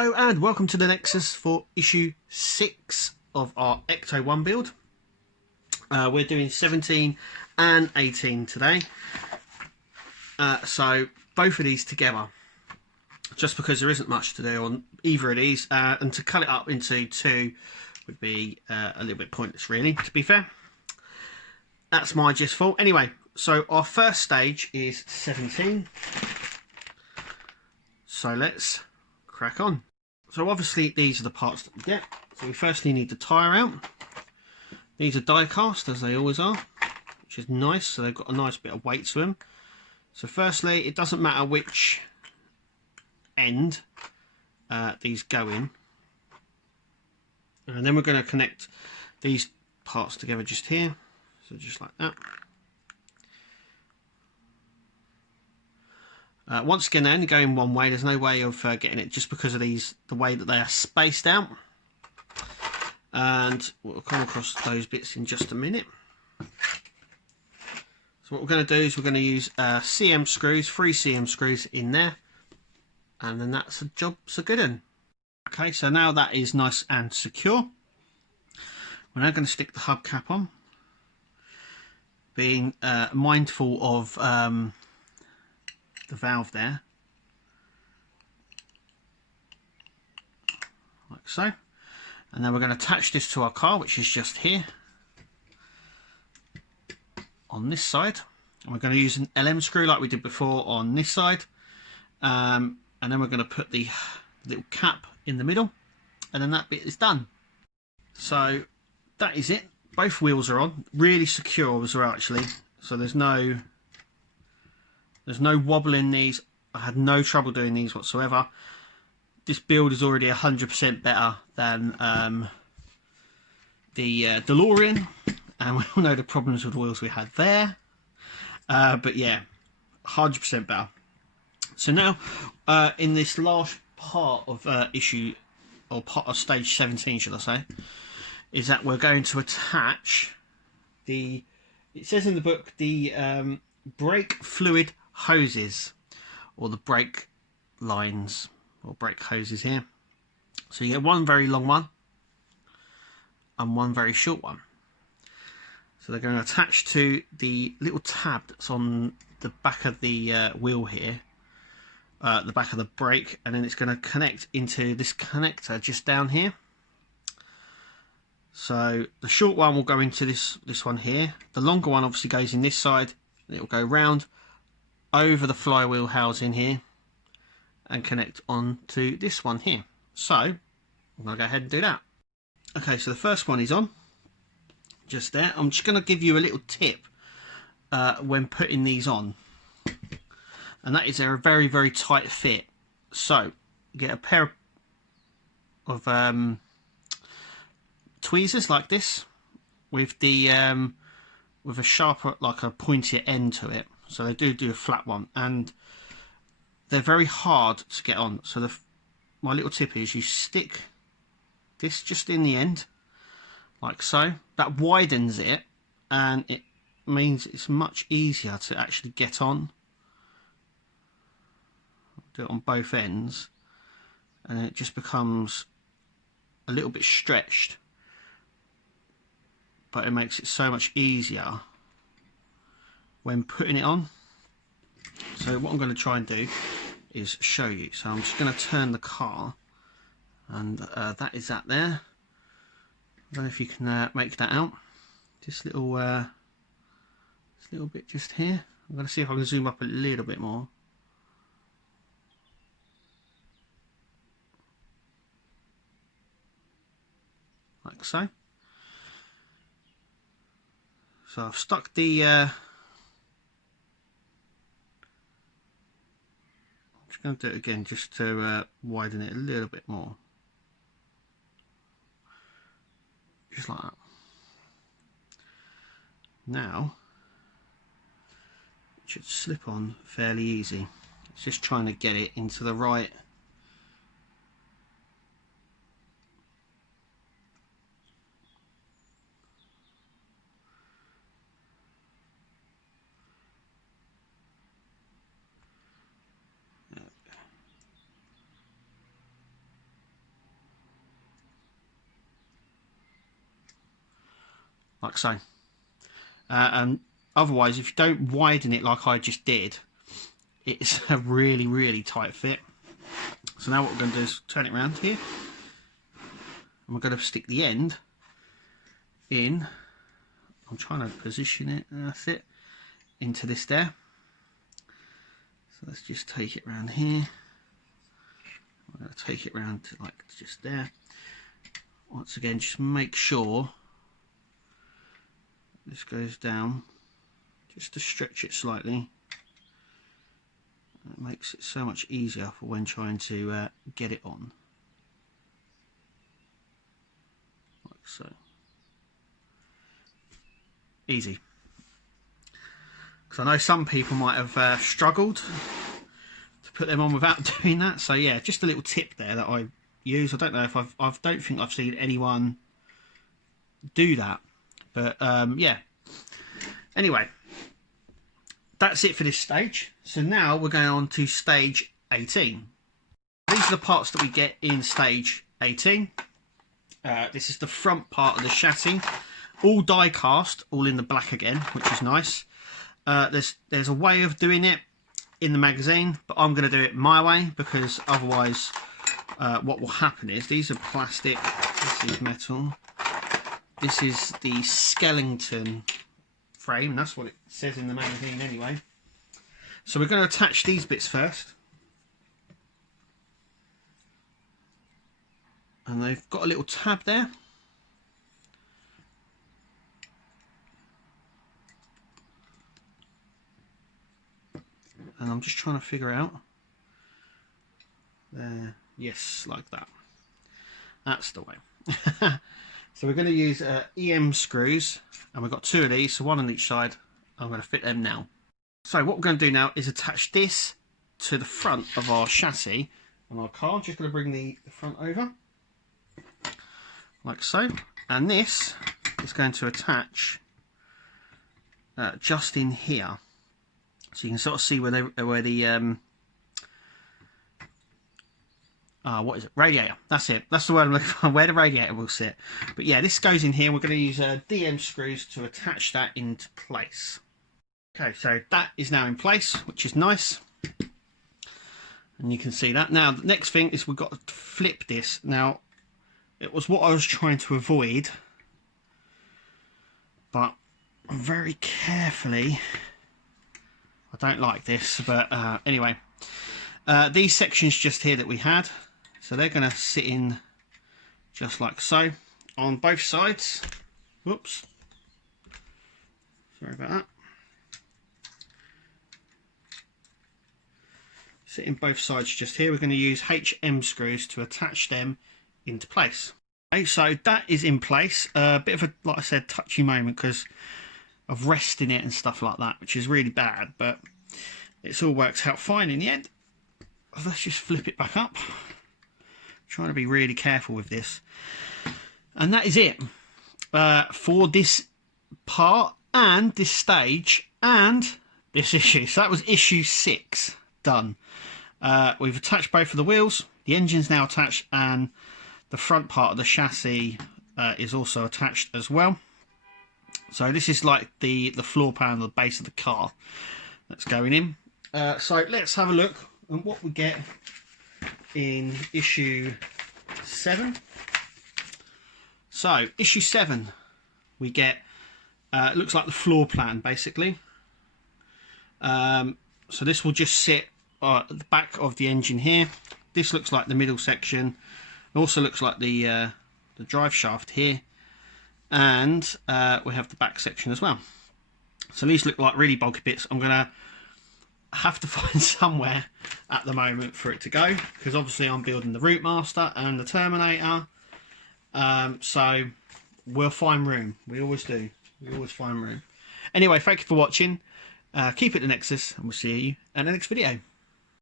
Hello and welcome to the Nexus for issue 6 of our ecto-1 build. We're doing 17 and 18 today. So both of these together, just because there isn't much to do on either of these, and to cut it up into two would be a little bit pointless really, to be fair. That's my just fault. Anyway, so our first stage is 17. So let's crack on. So obviously these are the parts that we get. So we firstly need the tyre out. These are die cast, as they always are, which is nice. So they've got a nice bit of weight to them. So firstly, it doesn't matter which end these go in. And then we're going to connect these parts together just here. So just like that. Once again, they only go in one way. There's no way of getting it just because of the way that they are spaced out. And we'll come across those bits in just a minute. So what we're going to do is we're going to use CM screws, 3 CM screws in there. And then that's a job so good one. Okay, so now that is nice and secure. We're now going to stick the hubcap on. Being mindful of the valve there, like so, and then we're going to attach this to our car, which is just here on this side, and we're going to use an LM screw like we did before on this side, and then we're going to put the little cap in the middle, and then that bit is done. So that is it. Both wheels are on, really secure as well actually, so there's no wobble in these. I had no trouble doing these whatsoever. This build is already 100% better than the DeLorean, and we all know the problems with wheels we had there. But yeah, 100% better. So now, in this last part of issue, or part of stage 17, should I say, is that we're going to attach the. It says in the book the brake fluid hoses, or the brake lines, or brake hoses here. So you get one very long one and one very short one. So they're going to attach to the little tab that's on the back of the wheel here, the back of the brake, and then it's going to connect into this connector just down here. So the short one will go into this one here. The longer one obviously goes in this side, and it will go round over the flywheel housing here and connect on to this one here. So I'm going to go ahead and do that. Okay, so the first one is on just there. I'm just going to give you a little tip when putting these on, and that is they're a very, very tight fit. So get a pair of tweezers like this with the with a sharper, like a pointier end to it. So they do a flat one, and they're very hard to get on. So my little tip is you stick this just in the end, like so. That widens it, and it means it's much easier to actually get on. Do it on both ends, and it just becomes a little bit stretched, but it makes it so much easier when putting it on. So what I'm going to try and do is show you. So I'm just going to turn the car, and that is that there. I don't know if you can make that out. This little bit just here. I'm going to see if I can zoom up a little bit more. Like so. So I've stuck the going to do it again just to widen it a little bit more, just like that. Now it should slip on fairly easy. It's just trying to get it into the right like so. And otherwise, if you don't widen it like I just did, it's a really, really tight fit. So now what we're going to do is turn it around here, and we're going to stick the end in. I'm trying to position it, that's it, into this there. So let's just take it around here. I'm going to take it around to like just there. Once again, just make sure this goes down, just to stretch it slightly. It makes it so much easier for when trying to get it on, like so. Easy. Because I know some people might have struggled to put them on without doing that. So yeah, just a little tip there that I use. I don't know if I don't think I've seen anyone do that, but yeah. Anyway, that's it for this stage. So now we're going on to stage 18. These are the parts that we get in stage 18. This is the front part of the chassis, all die cast, all in the black again, which is nice. There's a way of doing it in the magazine, but I'm going to do it my way, because otherwise what will happen is, these are plastic, this is metal, this is the skeleton frame, that's what it says in the magazine anyway. So we're going to attach these bits first, and they've got a little tab there. And I'm just trying to figure out there, yes, like that. That's the way. So we're going to use EM screws, and we've got 2 of these, so 1 on each side. I'm going to fit them now. So what we're going to do now is attach this to the front of our chassis on our car. I'm just going to bring the front over, like so. And this is going to attach just in here. So you can sort of see where the what is it? Radiator. That's it. That's the word I'm looking for. Where the radiator will sit. But yeah, this goes in here. We're going to use DM screws to attach that into place. Okay, so that is now in place, which is nice. And you can see that. Now, the next thing is we've got to flip this. Now, it was what I was trying to avoid, but very carefully. I don't like this, but anyway. These sections just here that we had, so they're going to sit in just like so on both sides. Whoops. Sorry about that. Sit in both sides just here. We're going to use HM screws to attach them into place. Okay, so that is in place. A bit of a, like I said, touchy moment because of resting it and stuff like that, which is really bad, but it's all works out fine in the end. Let's just flip it back up. Trying to be really careful with this. And that is it for this part and this stage and this issue. So that was issue 6 done. We've attached both of the wheels. The engine's now attached, and the front part of the chassis is also attached as well. So this is like the floor pan, the base of the car that's going in. So let's have a look at what we get in issue 7. So issue 7, we get it looks like the floor plan basically. So this will just sit at the back of the engine here. This looks like the middle section. It also looks like the drive shaft here, and we have the back section as well. So these look like really bulky bits. I'm gonna have to find somewhere at the moment for it to go, because obviously I'm building the Routemaster and the Terminator, so we'll find room. We always do. We always find room. Anyway, thank you for watching. Keep it the Nexus, and we'll see you in the next video.